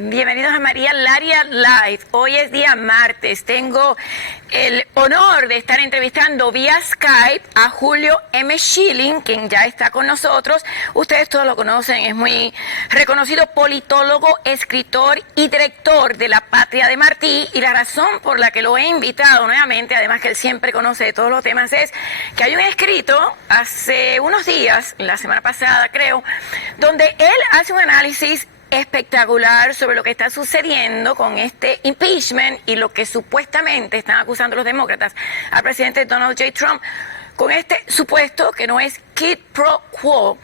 Bienvenidos a María Laria Live. Hoy es día martes. Tengo el honor de estar entrevistando vía Skype a Julio M. Schilling, quien ya está con nosotros. Ustedes todos lo conocen, es muy reconocido politólogo, escritor y director de La Patria de Martí. Y la razón por la que lo he invitado nuevamente, además que él siempre conoce de todos los temas, es que hay un escrito hace unos días, la semana pasada creo, donde él hace un análisis espectacular sobre lo que está sucediendo con este impeachment y lo que supuestamente están acusando los demócratas al presidente Donald J. Trump con este supuesto que no es quid pro quo,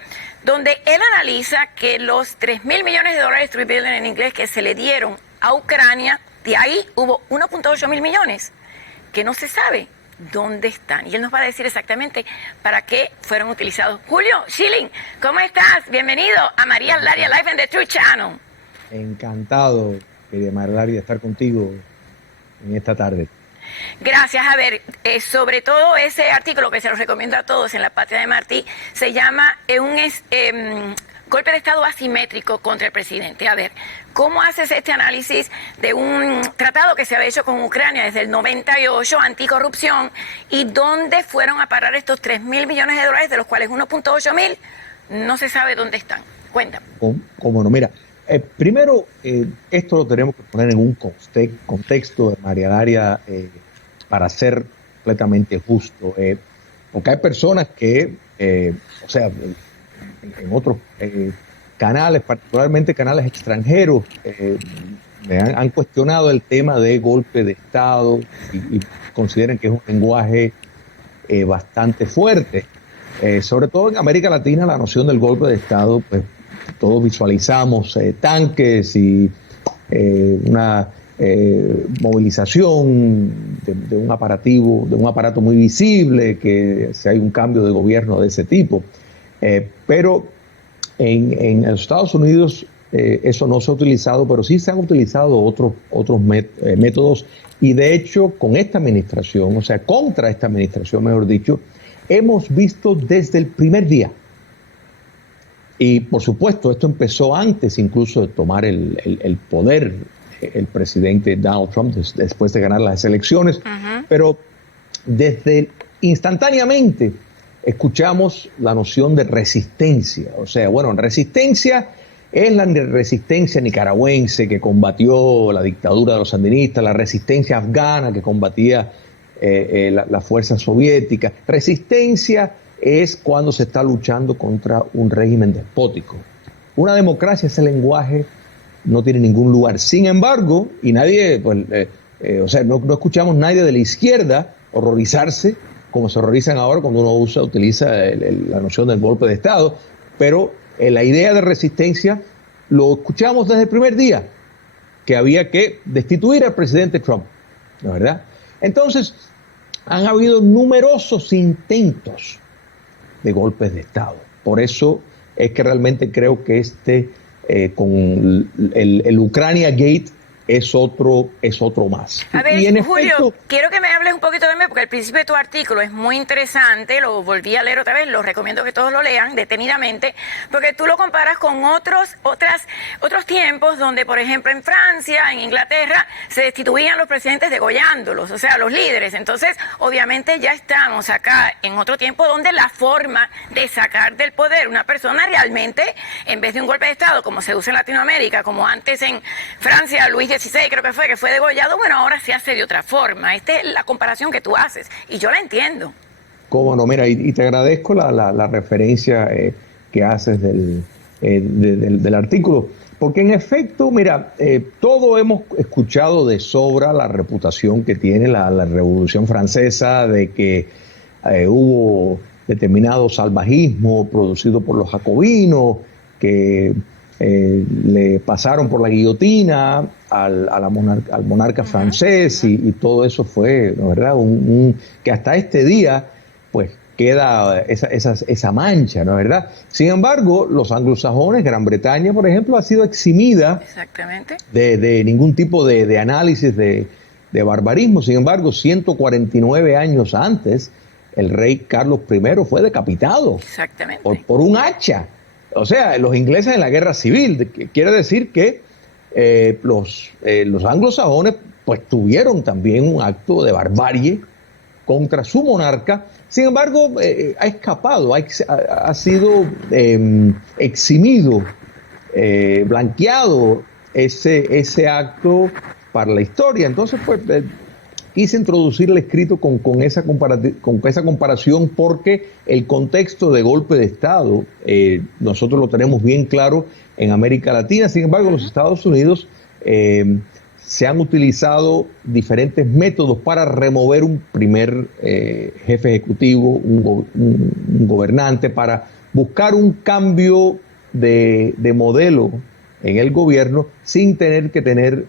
donde él analiza que los $3.000 millones, 3 billion en inglés, que se le dieron a Ucrania, de ahí hubo 1.8 mil millones que no se sabe dónde están. Y él nos va a decir exactamente para qué fueron utilizados. Julio Schilling, ¿cómo estás? Bienvenido a María Laria Live en The Truth Channel. Encantado, querida María Laria, de estar contigo en esta tarde. Gracias. A ver, sobre todo ese artículo que se los recomiendo a todos en La Patria de Martí, se llama golpe de Estado asimétrico contra el presidente. A ver, ¿cómo haces este análisis de un tratado que se había hecho con Ucrania desde el 98, anticorrupción, y dónde fueron a parar estos $3.000 millones, de los cuales 1.8 mil no se sabe dónde están? Cuéntame. ¿Cómo no? Mira, primero, esto lo tenemos que poner en un contexto de María Laria para ser completamente justo. Porque hay personas que, en otros canales, particularmente canales extranjeros, han cuestionado el tema de golpe de Estado y consideran que es un lenguaje bastante fuerte. Sobre todo en América Latina, la noción del golpe de Estado, pues todos visualizamos tanques y una movilización de un aparato muy visible, que si hay un cambio de gobierno de ese tipo. Pero en los Estados Unidos eso no se ha utilizado, pero sí se han utilizado otros métodos, y de hecho con esta administración, o sea, contra esta administración, mejor dicho, hemos visto desde el primer día. Y por supuesto, esto empezó antes incluso de tomar el poder el presidente Donald Trump después de ganar las elecciones, pero desde instantáneamente escuchamos la noción de resistencia. O sea, bueno, resistencia es la resistencia nicaragüense que combatió la dictadura de los sandinistas, la resistencia afgana que combatía la fuerza soviética. Resistencia es cuando se está luchando contra un régimen despótico. Una democracia, ese lenguaje no tiene ningún lugar. Sin embargo, y nadie, no escuchamos nadie de la izquierda horrorizarse como se horrorizan ahora cuando uno utiliza la noción del golpe de Estado, pero la idea de resistencia lo escuchamos desde el primer día, que había que destituir al presidente Trump, ¿no es verdad? Entonces, han habido numerosos intentos de golpes de Estado. Por eso es que realmente creo que con el Ucrania Gate es otro más. A ver, y en Julio, efecto, quiero que me hables un poquito de mí, porque al principio de tu artículo es muy interesante, lo volví a leer otra vez, lo recomiendo que todos lo lean detenidamente, porque tú lo comparas con otros tiempos donde, por ejemplo, en Francia, en Inglaterra, se destituían los presidentes degollándolos, o sea, los líderes. Entonces, obviamente ya estamos acá en otro tiempo donde la forma de sacar del poder una persona realmente, en vez de un golpe de Estado, como se usa en Latinoamérica, como antes en Francia, Luis XVI creo que fue degollado, bueno, ahora se hace de otra forma. Esta es la comparación que tú haces y yo la entiendo. Cómo no, mira, y te agradezco la referencia que haces del artículo, porque en efecto, mira, todos hemos escuchado de sobra la reputación que tiene la Revolución Francesa, de que hubo determinado salvajismo producido por los jacobinos, que le pasaron por la guillotina al monarca francés, y todo eso fue, ¿no, verdad? Que hasta este día pues queda esa mancha, ¿no es verdad? Sin embargo, los anglosajones, Gran Bretaña, por ejemplo, ha sido eximida de ningún tipo de análisis de barbarismo. Sin embargo, 149 años antes, el rey Carlos I fue decapitado por un hacha. O sea, los ingleses en la guerra civil. Quiere decir que los anglosajones pues tuvieron también un acto de barbarie contra su monarca. Sin embargo, ha escapado, ha sido eximido, blanqueado ese acto para la historia. Entonces, pues, quise introducir el escrito con esa comparación porque el contexto de golpe de Estado, nosotros lo tenemos bien claro en América Latina. Sin embargo, en los Estados Unidos se han utilizado diferentes métodos para remover un primer jefe ejecutivo, un gobernante, para buscar un cambio de modelo en el gobierno sin tener que tener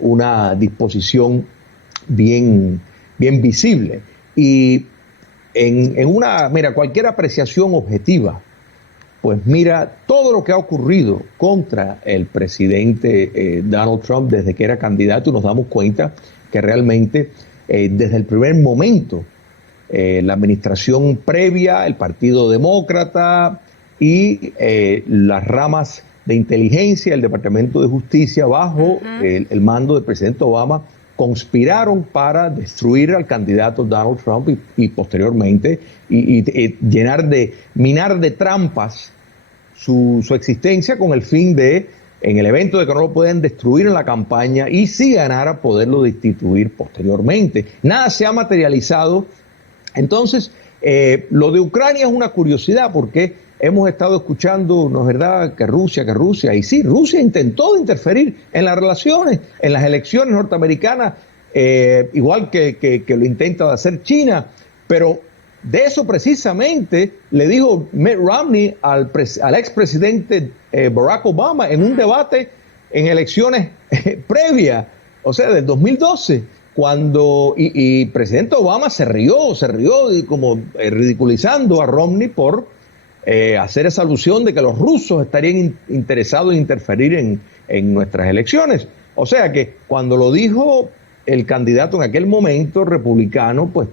una disposición bien visible. Y mira, cualquier apreciación objetiva, pues mira todo lo que ha ocurrido contra el presidente Donald Trump desde que era candidato, y nos damos cuenta que realmente desde el primer momento la administración previa, el Partido Demócrata y las ramas de inteligencia, el Departamento de Justicia bajo el mando del presidente Obama, conspiraron para destruir al candidato Donald Trump y posteriormente minar de trampas su existencia con el fin de, en el evento de que no lo pueden destruir en la campaña y si ganara, poderlo destituir posteriormente. Nada se ha materializado. Entonces, lo de Ucrania es una curiosidad porque hemos estado escuchando, ¿no es verdad?, que Rusia, y sí, Rusia intentó interferir en las relaciones, en las elecciones norteamericanas, igual que lo intenta hacer China, pero de eso precisamente le dijo Mitt Romney al expresidente Barack Obama en un debate en elecciones previas, o sea, del 2012, cuando y presidente Obama se rió como ridiculizando a Romney por hacer esa alusión de que los rusos estarían interesados en interferir en nuestras elecciones. O sea que cuando lo dijo el candidato en aquel momento republicano, pues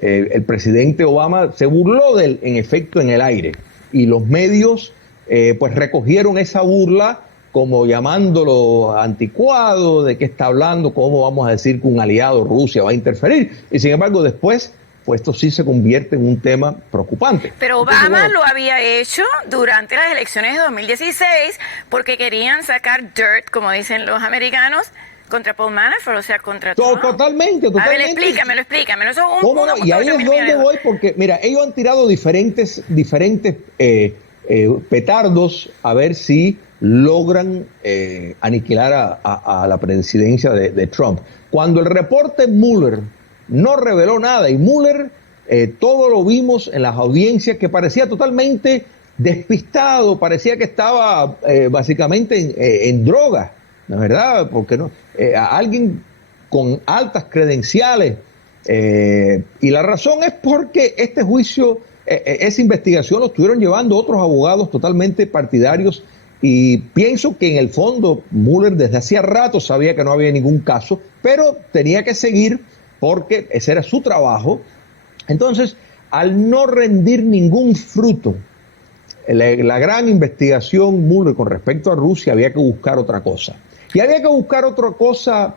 el presidente Obama se burló de él, en efecto, en el aire. Y los medios pues recogieron esa burla como llamándolo anticuado, de qué está hablando, cómo vamos a decir que un aliado, Rusia, va a interferir. Y sin embargo después, pues esto sí se convierte en un tema preocupante. Pero Obama Entonces, lo había hecho durante las elecciones de 2016 porque querían sacar dirt, como dicen los americanos, contra Paul Manafort, o sea, contra Trump. Totalmente. A ver, explícamelo. Eso es ¿Cómo no? Y ahí es donde voy, porque, mira, ellos han tirado diferentes petardos a ver si logran aniquilar a la presidencia de Trump. Cuando el reporte Mueller no reveló nada, y Mueller todo lo vimos en las audiencias, que parecía totalmente despistado, parecía que estaba básicamente en droga, ¿no es verdad? Porque no, alguien con altas credenciales, y la razón es porque este juicio, esa investigación lo estuvieron llevando otros abogados totalmente partidarios, y pienso que en el fondo Mueller desde hacía rato sabía que no había ningún caso, pero tenía que seguir porque ese era su trabajo. Entonces, al no rendir ningún fruto la gran investigación Mueller con respecto a Rusia, había que buscar otra cosa. Y había que buscar otra cosa,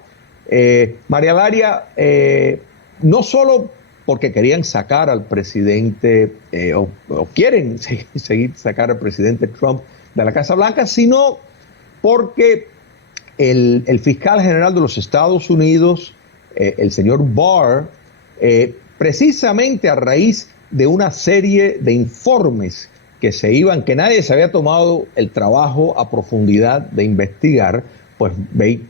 María Daria, no solo porque querían sacar al presidente, o quieren seguir sacar al presidente Trump de la Casa Blanca, sino porque el fiscal general de los Estados Unidos, el señor Barr, precisamente a raíz de una serie de informes que nadie se había tomado el trabajo a profundidad de investigar, pues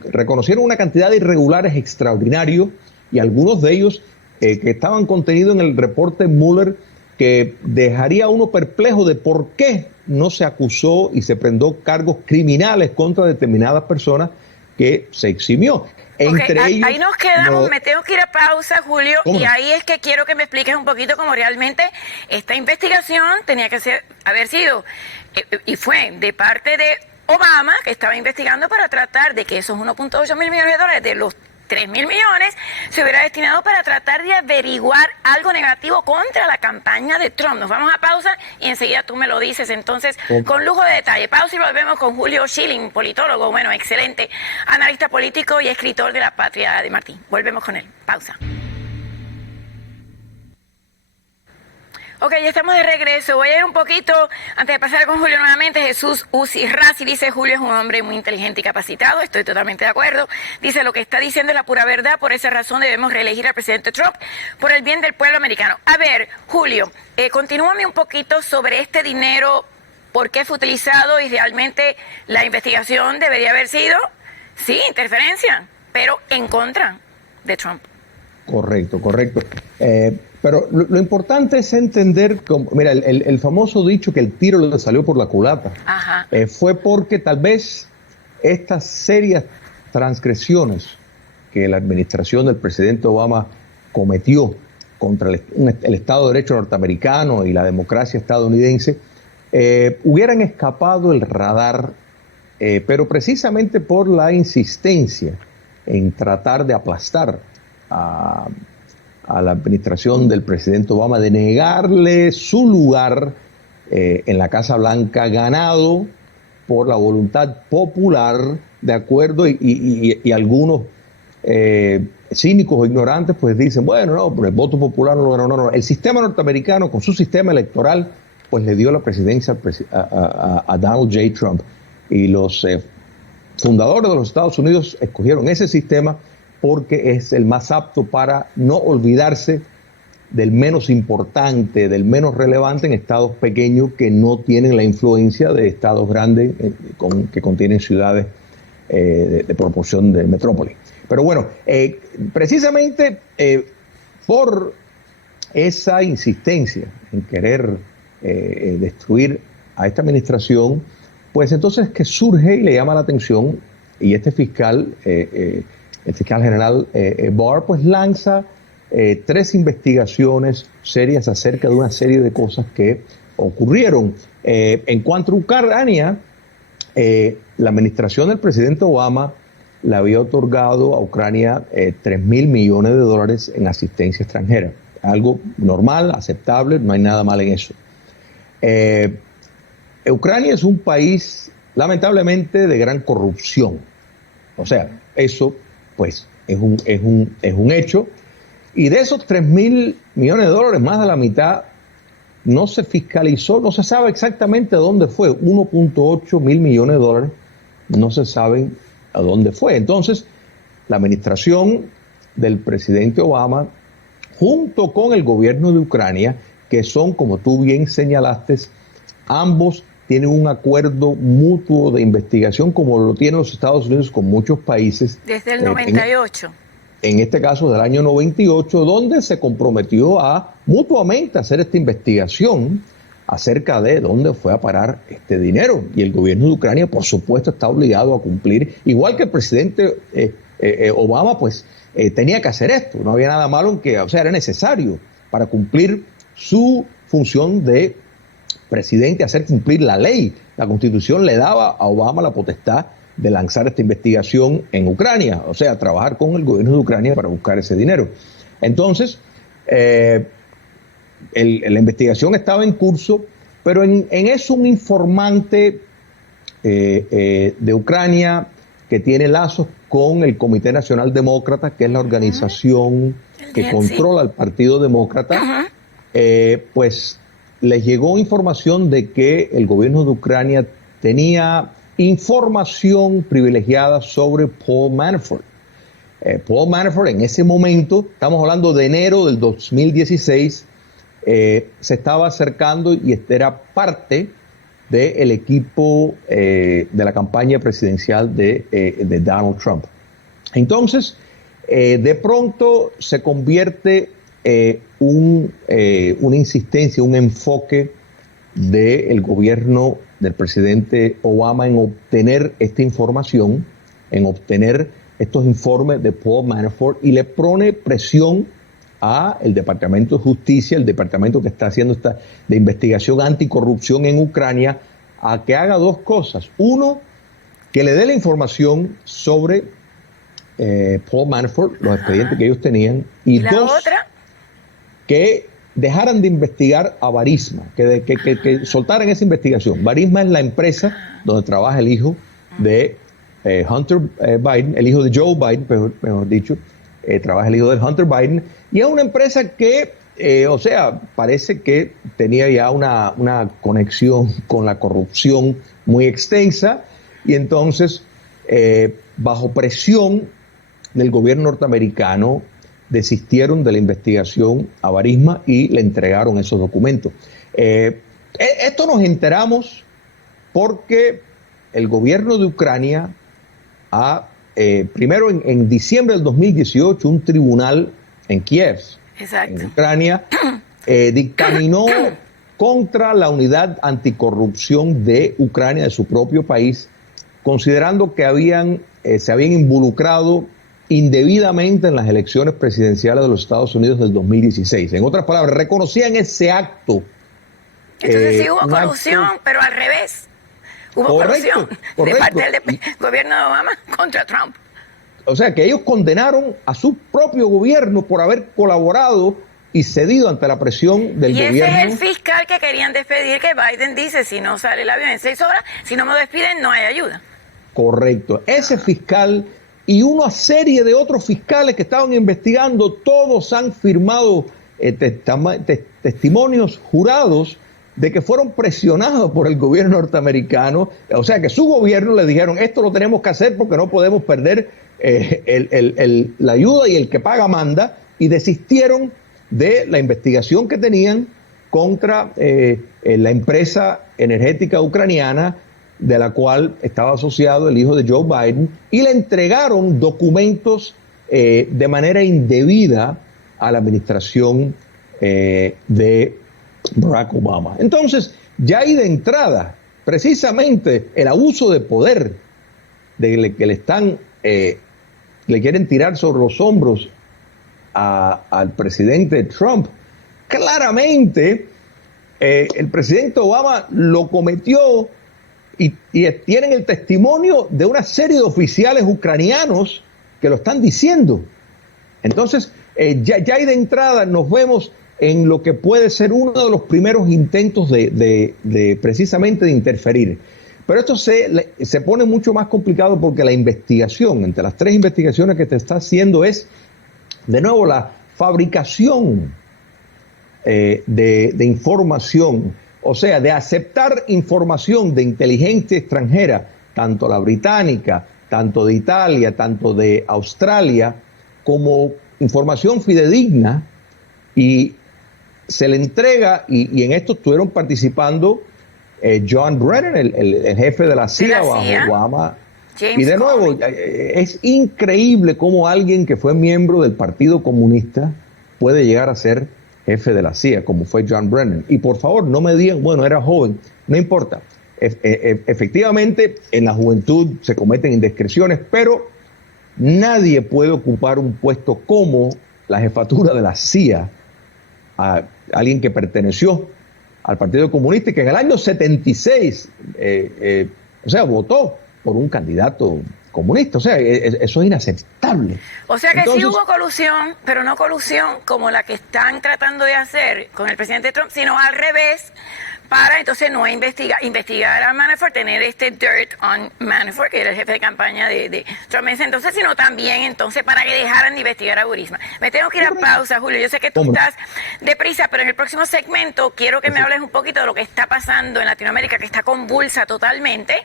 reconocieron una cantidad de irregulares extraordinarios, y algunos de ellos que estaban contenidos en el reporte Mueller, que dejaría a uno perplejo de por qué no se acusó y se prendió cargos criminales contra determinadas personas que se eximió. Entre ellos, ahí nos quedamos, me tengo que ir a pausa, Julio, y ahí es que quiero que me expliques un poquito cómo realmente esta investigación tenía que haber sido, y fue de parte de Obama, que estaba investigando para tratar de que esos 1.8 mil millones de dólares de los 3.000 millones se hubiera destinado para tratar de averiguar algo negativo contra la campaña de Trump. Nos vamos a pausa y enseguida tú me lo dices entonces con lujo de detalle. Pausa y volvemos con Julio Schilling, politólogo, bueno, excelente analista político y escritor de La Patria de Martín. Volvemos con él. Pausa. Ok, ya estamos de regreso. Voy a ir un poquito, antes de pasar con Julio nuevamente, Jesús Uzi Razi dice, Julio es un hombre muy inteligente y capacitado, estoy totalmente de acuerdo. Dice, lo que está diciendo es la pura verdad, por esa razón debemos reelegir al presidente Trump por el bien del pueblo americano. A ver, Julio, continúame un poquito sobre este dinero, por qué fue utilizado y realmente la investigación debería haber sido, sí, interferencia, pero en contra de Trump. Correcto, correcto. Pero lo importante es entender, mira, el famoso dicho que el tiro le salió por la culata, fue porque tal vez estas serias transgresiones que la administración del presidente Obama cometió contra el Estado de Derecho norteamericano y la democracia estadounidense hubieran escapado el radar, pero precisamente por la insistencia en tratar de aplastar a la administración del presidente Obama, de negarle su lugar en la Casa Blanca, ganado por la voluntad popular, de acuerdo, y algunos cínicos o ignorantes pues dicen, bueno, no, pero el voto popular no. El sistema norteamericano con su sistema electoral pues le dio la presidencia a Donald J. Trump, y los fundadores de los Estados Unidos escogieron ese sistema porque es el más apto para no olvidarse del menos importante, del menos relevante en estados pequeños que no tienen la influencia de estados grandes que contienen ciudades de proporción de metrópoli. Pero bueno, precisamente por esa insistencia en querer destruir a esta administración, pues entonces que surge y le llama la atención, y este fiscal... el fiscal general Barr pues lanza 3 investigaciones serias acerca de una serie de cosas que ocurrieron. En cuanto a Ucrania, la administración del presidente Obama le había otorgado a Ucrania 3.000 millones de dólares en asistencia extranjera. Algo normal, aceptable, no hay nada mal en eso. Ucrania es un país, lamentablemente, de gran corrupción. O sea, eso pues es un hecho, y de esos 3.000 millones de dólares, más de la mitad no se fiscalizó, no se sabe exactamente a dónde fue. 1.8 mil millones de dólares no se saben a dónde fue. Entonces, la administración del presidente Obama, junto con el gobierno de Ucrania, que son, como tú bien señalaste, ambos tienen un acuerdo mutuo de investigación, como lo tienen los Estados Unidos con muchos países. Desde el 98. En este caso del año 98, donde se comprometió a mutuamente hacer esta investigación acerca de dónde fue a parar este dinero. Y el gobierno de Ucrania, por supuesto, está obligado a cumplir, igual que el presidente Obama, pues tenía que hacer esto. No había nada malo en que, o sea, era necesario para cumplir su función de presidente, hacer cumplir la ley. La Constitución le daba a Obama la potestad de lanzar esta investigación en Ucrania, o sea, trabajar con el gobierno de Ucrania para buscar ese dinero. Entonces, la investigación estaba en curso, pero en eso un informante de Ucrania que tiene lazos con el Comité Nacional Demócrata, que es la organización que controla el Partido Demócrata, pues les llegó información de que el gobierno de Ucrania tenía información privilegiada sobre Paul Manafort. Paul Manafort en ese momento, estamos hablando de enero del 2016, se estaba acercando y era parte del equipo de la campaña presidencial de Donald Trump. Entonces, de pronto se convierte una insistencia, un enfoque del gobierno del presidente Obama en obtener esta información, en obtener estos informes de Paul Manafort, y le pone presión a el Departamento de Justicia, el departamento que está haciendo esta de investigación anticorrupción en Ucrania, a que haga 2 cosas. Uno, que le dé la información sobre Paul Manafort, los expedientes que ellos tenían, y la dos, otra, que dejaran de investigar a Burisma, que soltaran esa investigación. Burisma es la empresa donde trabaja el hijo de Hunter Biden, el hijo de Joe Biden, mejor dicho, trabaja el hijo de Hunter Biden, y es una empresa que, o sea, parece que tenía ya una conexión con la corrupción muy extensa, y entonces, bajo presión del gobierno norteamericano, desistieron de la investigación a Burisma y le entregaron esos documentos. Esto nos enteramos porque el gobierno de Ucrania primero en diciembre del 2018, un tribunal en Kiev, exacto, en Ucrania, dictaminó contra la unidad anticorrupción de Ucrania, de su propio país, considerando que se habían involucrado indebidamente en las elecciones presidenciales de los Estados Unidos del 2016. En otras palabras, reconocían ese acto. Entonces sí hubo corrupción, pero al revés. Hubo corrupción de parte del gobierno de Obama contra Trump. O sea, que ellos condenaron a su propio gobierno por haber colaborado y cedido ante la presión del gobierno. Y ese es el fiscal que querían despedir, que Biden dice, si no sale el avión en 6 horas, si no me despiden, no hay ayuda. Correcto. Ese fiscal y una serie de otros fiscales que estaban investigando, todos han firmado testimonios jurados de que fueron presionados por el gobierno norteamericano. O sea, que su gobierno le dijeron, esto lo tenemos que hacer porque no podemos perder la ayuda, y el que paga manda, y desistieron de la investigación que tenían contra la empresa energética ucraniana, de la cual estaba asociado el hijo de Joe Biden, y le entregaron documentos de manera indebida a la administración de Barack Obama. Entonces, ya ahí de entrada, precisamente el abuso de poder que le quieren tirar sobre los hombros al presidente Trump, claramente el presidente Obama lo cometió, y tienen el testimonio de una serie de oficiales ucranianos que lo están diciendo. Entonces, ya ahí de entrada nos vemos en lo que puede ser uno de los primeros intentos de precisamente de interferir. Pero esto se pone mucho más complicado porque la investigación, entre las 3 investigaciones que te está haciendo, es, de nuevo, la fabricación de información. O sea, de aceptar información de inteligencia extranjera, tanto la británica, tanto de Italia, tanto de Australia, como información fidedigna, y se le entrega, y en esto estuvieron participando John Brennan, el jefe de la CIA bajo Obama. James y de nuevo, es increíble cómo alguien que fue miembro del Partido Comunista puede llegar a ser jefe de la CIA, como fue John Brennan. Y por favor, no me digan, bueno, era joven, no importa. Efectivamente, en la juventud se cometen indiscreciones, pero nadie puede ocupar un puesto como la jefatura de la CIA, a alguien que perteneció al Partido Comunista y que en el año 76, votó por un candidato comunista. O sea, eso es inaceptable. O sea que entonces, sí hubo colusión, pero no colusión como la que están tratando de hacer con el presidente Trump, sino al revés, para entonces no investigar a Manafort, tener este dirt on Manafort, que era el jefe de campaña de Trump entonces, sino también entonces para que dejaran de investigar a Burisma. Me tengo que ir a pausa, Julio. Yo sé que tú estás deprisa, pero en el próximo segmento quiero que me hables un poquito de lo que está pasando en Latinoamérica, que está convulsa totalmente.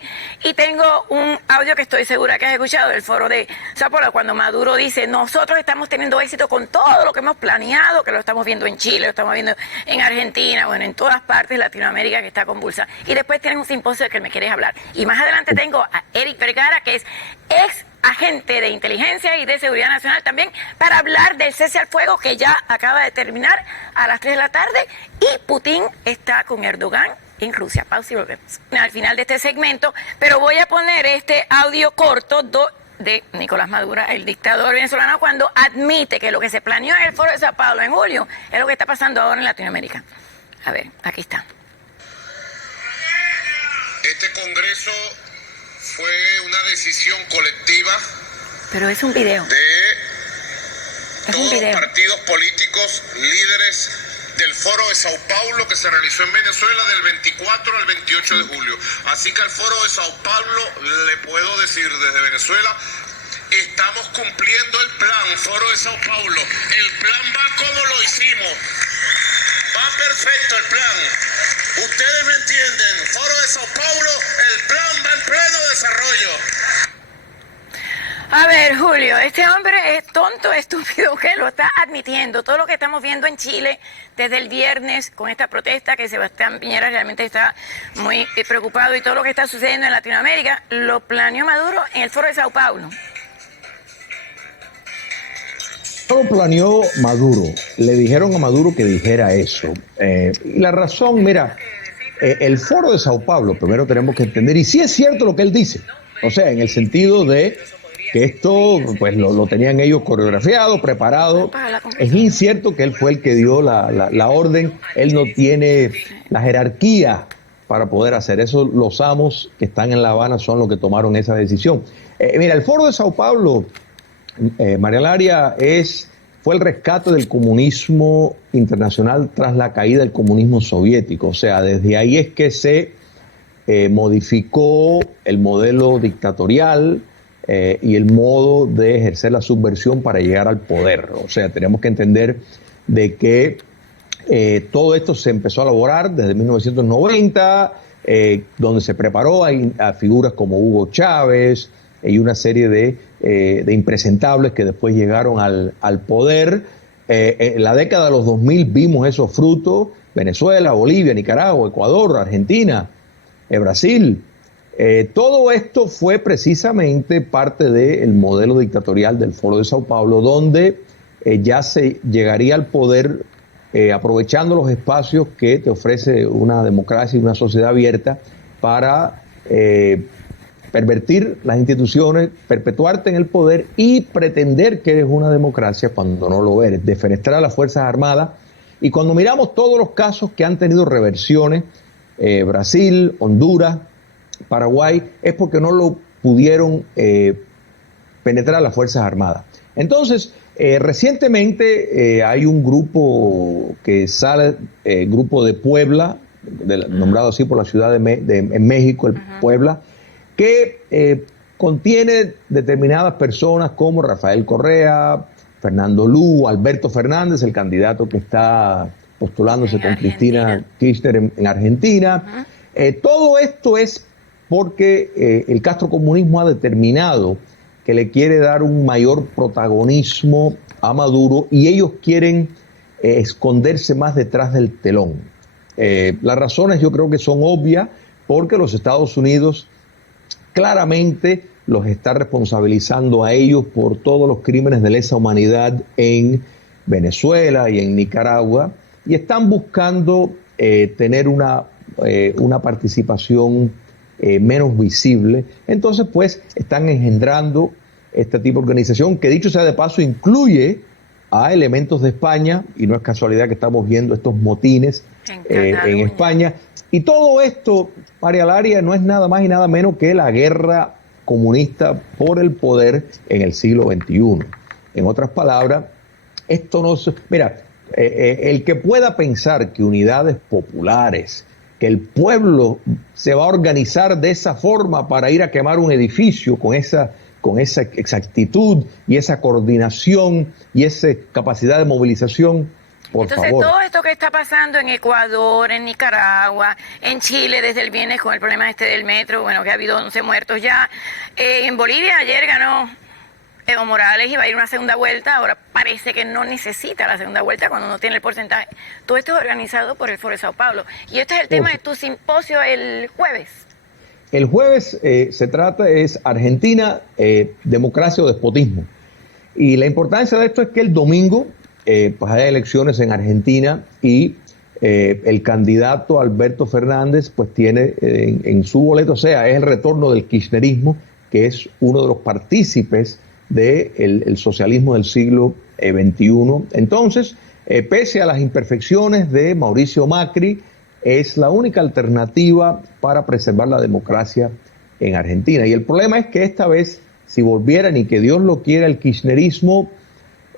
Y tengo un audio que estoy segura que has escuchado del foro de Sao Paulo, cuando Maduro dice, nosotros estamos teniendo éxito con todo lo que hemos planeado, que lo estamos viendo en Chile, lo estamos viendo en Argentina, bueno, en todas partes de Latinoamérica, que está convulsa. Y después tienes un simposio del que me quieres hablar. Y más adelante tengo a Eric Vergara, que es ex agente de inteligencia y de seguridad nacional también, para hablar del cese al fuego que ya acaba de terminar a las 3 de la tarde. Y Putin está con Erdogan en Rusia. Pausa y volvemos al final de este segmento. Pero voy a poner este audio corto de Nicolás Maduro, el dictador venezolano, cuando admite que lo que se planeó en el foro de Sao Paulo en julio es lo que está pasando ahora en Latinoamérica. A ver, aquí está. Este Congreso fue una decisión colectiva Pero es un video. De todos los partidos políticos líderes del Foro de Sao Paulo que se realizó en Venezuela del 24 al 28 de julio. Así que al Foro de Sao Paulo le puedo decir desde Venezuela, estamos cumpliendo el plan, Foro de Sao Paulo. El plan va como lo hicimos. Va perfecto el plan. Ustedes me entienden. Foro de Sao Paulo, el plan va en pleno desarrollo. A ver, Julio, este hombre es tonto, estúpido, que lo está admitiendo. Todo lo que estamos viendo en Chile desde el viernes con esta protesta, que Sebastián Piñera realmente está muy preocupado, y todo lo que está sucediendo en Latinoamérica, lo planeó Maduro en el Foro de Sao Paulo. Lo planeó Maduro. Le dijeron a Maduro que dijera eso. Y la razón, mira, el Foro de Sao Paulo, primero tenemos que entender, y sí es cierto lo que él dice, o sea, en el sentido de que esto pues lo tenían ellos coreografiado, preparado. Es incierto que él fue el que dio la orden, él no tiene la jerarquía para poder hacer eso. Los amos que están en La Habana son los que tomaron esa decisión. Mira, el Foro de Sao Paulo, María Laria, fue el rescate del comunismo internacional tras la caída del comunismo soviético. O sea, desde ahí es que se modificó el modelo dictatorial y el modo de ejercer la subversión para llegar al poder. O sea, tenemos que entender de que todo esto se empezó a elaborar desde 1990, donde se preparó a figuras como Hugo Chávez y una serie de impresentables que después llegaron al poder. En la década de los 2000 vimos esos frutos: Venezuela, Bolivia, Nicaragua, Ecuador, Argentina, Brasil. Todo esto fue precisamente parte del modelo dictatorial del Foro de Sao Paulo, donde ya se llegaría al poder aprovechando los espacios que te ofrece una democracia y una sociedad abierta para pervertir las instituciones, perpetuarte en el poder y pretender que eres una democracia cuando no lo eres, defenestrar a las Fuerzas Armadas. Y cuando miramos todos los casos que han tenido reversiones, Brasil, Honduras, Paraguay, es porque no lo pudieron penetrar las Fuerzas Armadas. Entonces, recientemente hay un grupo que sale, grupo de Puebla, nombrado así por la ciudad en México, el Puebla, que contiene determinadas personas como Rafael Correa, Fernando Lu, Alberto Fernández, el candidato que está postulándose con Cristina Kirchner en Argentina. Todo esto es porque el castrocomunismo ha determinado que le quiere dar un mayor protagonismo a Maduro y ellos quieren esconderse más detrás del telón. Las razones yo creo que son obvias, porque los Estados Unidos claramente los está responsabilizando a ellos por todos los crímenes de lesa humanidad en Venezuela y en Nicaragua, y están buscando tener una participación menos visible. Entonces, pues, están engendrando este tipo de organización que, dicho sea de paso, incluye a elementos de España, y no es casualidad que estamos viendo estos motines en España. Y todo esto, María Laria, no es nada más y nada menos que la guerra comunista por el poder en el siglo XXI. En otras palabras, esto no se... Mira, el que pueda pensar que unidades populares, que el pueblo se va a organizar de esa forma para ir a quemar un edificio con esa exactitud y esa coordinación y esa capacidad de movilización, por Entonces, favor. todo esto que está pasando en Ecuador, en Nicaragua, en Chile desde el viernes con el problema del metro, bueno, que ha habido 11 muertos ya. En Bolivia ayer ganó Evo Morales y va a ir una segunda vuelta. Ahora parece que no necesita la segunda vuelta cuando no tiene el porcentaje. Todo esto es organizado por el Foro de Sao Paulo. Y este es el tema de tu simposio el jueves. El jueves se trata es Argentina, democracia o despotismo. Y la importancia de esto es que el domingo pues hay elecciones en Argentina y el candidato Alberto Fernández pues tiene en su boleta, o sea, es el retorno del kirchnerismo, que es uno de los partícipes del socialismo del siglo XXI. Entonces, pese a las imperfecciones de Mauricio Macri, es la única alternativa para preservar la democracia en Argentina. Y el problema es que esta vez si volvieran y que Dios lo quiera el kirchnerismo,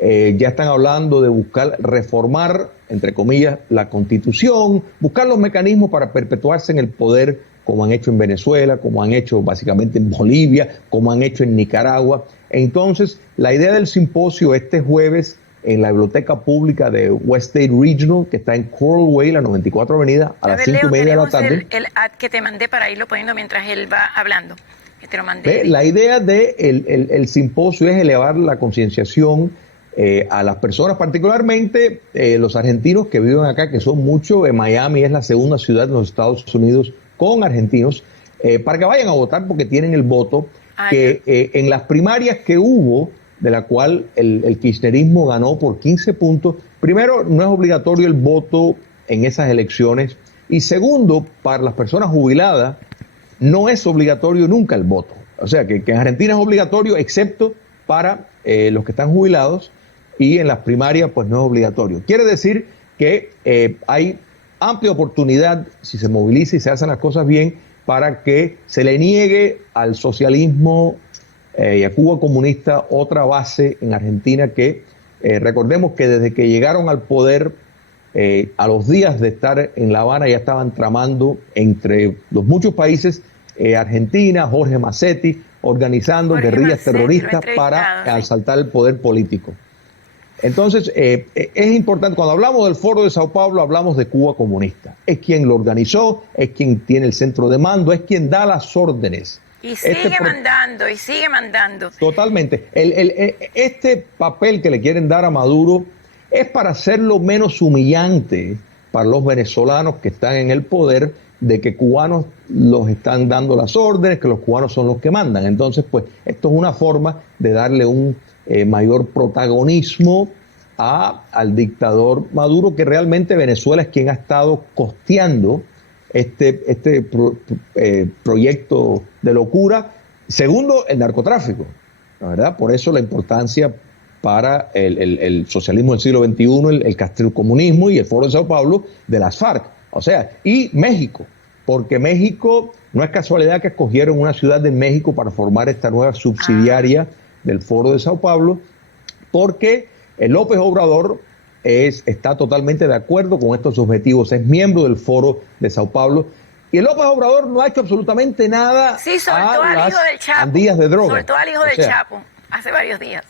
ya están hablando de buscar reformar, entre comillas, la Constitución, buscar los mecanismos para perpetuarse en el poder, como han hecho en Venezuela, como han hecho básicamente en Bolivia, como han hecho en Nicaragua. Entonces, la idea del simposio este jueves en la biblioteca pública de West State Regional, que está en Coral Way, la 94 Avenida, a las 5:30 de la tarde. El ad que te mandé para irlo poniendo mientras él va hablando. Que te lo mandé. La idea del simposio es elevar la concienciación a las personas, particularmente los argentinos que viven acá, que son muchos. Miami es la segunda ciudad en los Estados Unidos con argentinos, para que vayan a votar porque tienen el voto, en las primarias que hubo, de la cual el kirchnerismo ganó por 15 puntos. Primero, no es obligatorio el voto en esas elecciones, y segundo, para las personas jubiladas, no es obligatorio nunca el voto. O sea, que en Argentina es obligatorio, excepto para los que están jubilados, y en las primarias pues no es obligatorio. Quiere decir que hay amplia oportunidad, si se moviliza y se hacen las cosas bien, para que se le niegue al socialismo y a Cuba comunista otra base en Argentina que, recordemos que desde que llegaron al poder, a los días de estar en La Habana ya estaban tramando entre los muchos países, Argentina, Jorge Massetti, organizando guerrillas terroristas para asaltar el poder político. Entonces, es importante, cuando hablamos del Foro de Sao Paulo, hablamos de Cuba comunista. Es quien lo organizó, es quien tiene el centro de mando, es quien da las órdenes. Y sigue mandando, y sigue mandando. Totalmente. Este papel que le quieren dar a Maduro es para hacerlo menos humillante para los venezolanos que están en el poder, de que cubanos los están dando las órdenes, que los cubanos son los que mandan. Entonces, pues, esto es una forma de darle un mayor protagonismo al dictador Maduro, que realmente Venezuela es quien ha estado costeando este proyecto de locura. Segundo, el narcotráfico, ¿la verdad? Por eso la importancia para el socialismo del siglo XXI, el castriocomunismo y el Foro de Sao Paulo de las FARC. O sea, y México, porque México, no es casualidad que escogieron una ciudad de México para formar esta nueva subsidiaria del Foro de Sao Paulo, porque López Obrador está totalmente de acuerdo con estos objetivos, es miembro del Foro de Sao Paulo, y López Obrador no ha hecho absolutamente nada. Sí, soltó al hijo del Chapo. Pandillas de droga. Soltó al hijo del Chapo hace varios días.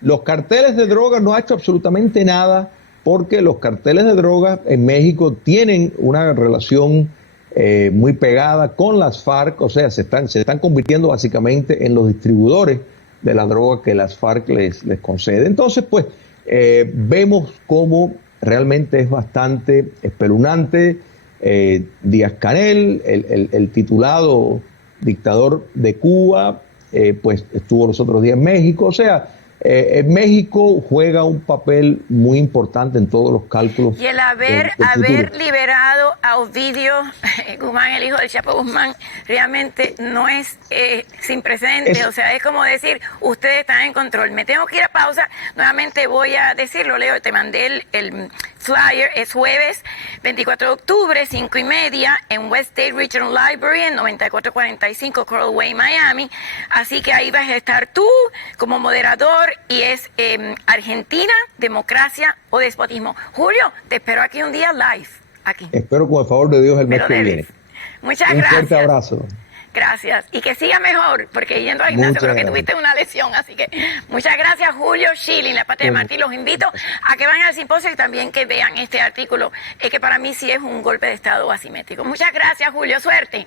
Los carteles de droga no ha hecho absolutamente nada, porque los carteles de droga en México tienen una relación muy pegada con las FARC, o sea, se están convirtiendo básicamente en los distribuidores de la droga que las FARC les concede. Entonces, pues, vemos cómo realmente es bastante espeluznante. Díaz-Canel, el titulado dictador de Cuba, pues estuvo los otros días en México. O sea, México juega un papel muy importante en todos los cálculos. Y el haber liberado a Ovidio Guzmán, el hijo del Chapo Guzmán, realmente no es sin precedentes. O sea, es como decir, ustedes están en control. Me tengo que ir a pausa. Nuevamente voy a decirlo, Leo, te mandé el flyer. Es jueves 24 de octubre, 5:30, en West State Regional Library, en 9445 Coral Way, Miami. Así que ahí vas a estar tú como moderador, y es Argentina, democracia o despotismo. Julio, te espero aquí un día live. Aquí. Espero con el favor de Dios el mes que viene. Muchas gracias. Un fuerte abrazo. Gracias. Y que siga mejor, porque yendo al gimnasio creo que tuviste una lesión. Así que muchas gracias, Julio Schilling, la Patria de Martí. Los invito a que vayan al simposio y también que vean este artículo, que para mí sí es un golpe de Estado asimétrico. Muchas gracias, Julio. Suerte.